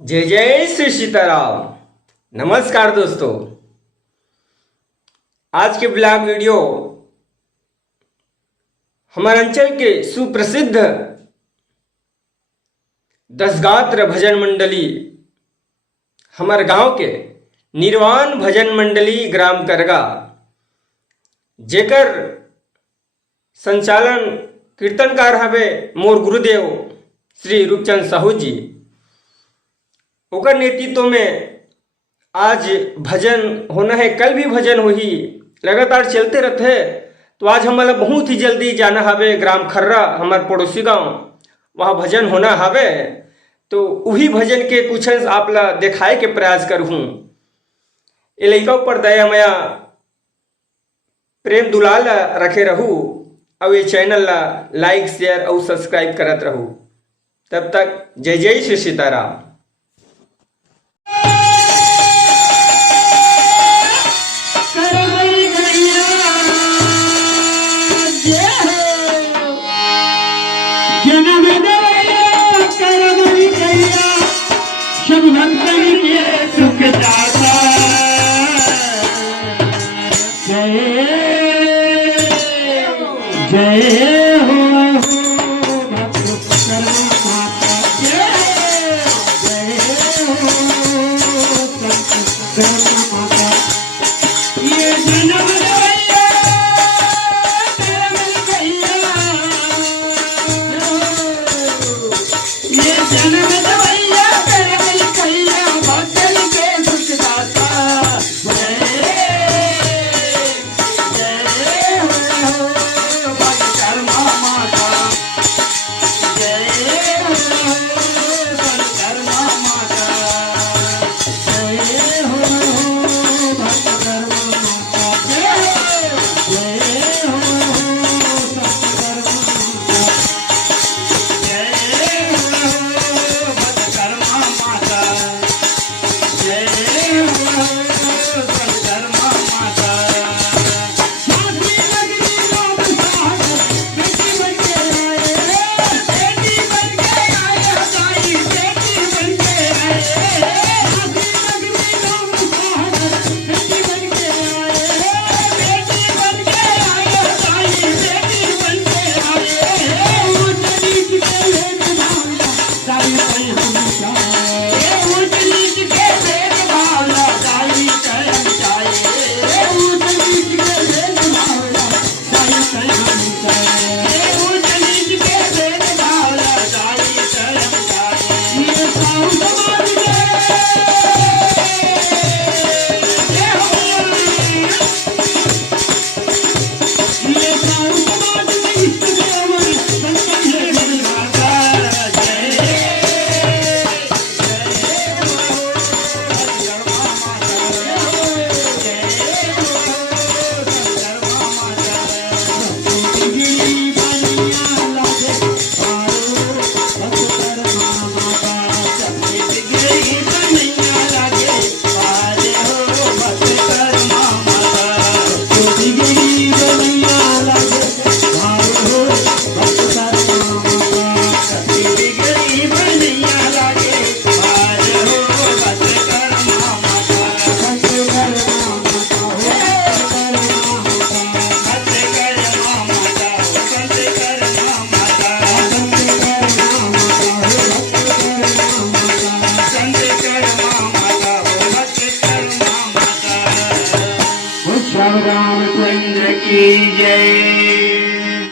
जय जय श्री सीताराम। नमस्कार दोस्तों, आज के ब्लॉग वीडियो हमारे अंचल के सुप्रसिद्ध दसगात्र भजन मंडली हमारे गांव के निर्वाण भजन मंडली ग्राम करगा जेकर संचालन कीर्तनकार हवे मोर गुरुदेव श्री रूपचंद साहू जी। ओकर नेतृत्व में आज भजन होना है, कल भी भजन हो ही लगातार चलते रहते। तो आज हमारा बहुत ही जल्दी जाना हवे ग्राम खर्रा, हमारे पड़ोसी गांव, वहाँ भजन होना हवे। तो वही भजन के कुछ अंश आप ला दिखाए के प्रयास करूँ। ये लइका पर दया मया प्रेम दुलाल रखे रहूँ और ये चैनल ला लाइक शेयर और सब्सक्राइब करत रहूँ। तब तक जय जय श्री सीताराम। जय हो रामचंद्र की जय।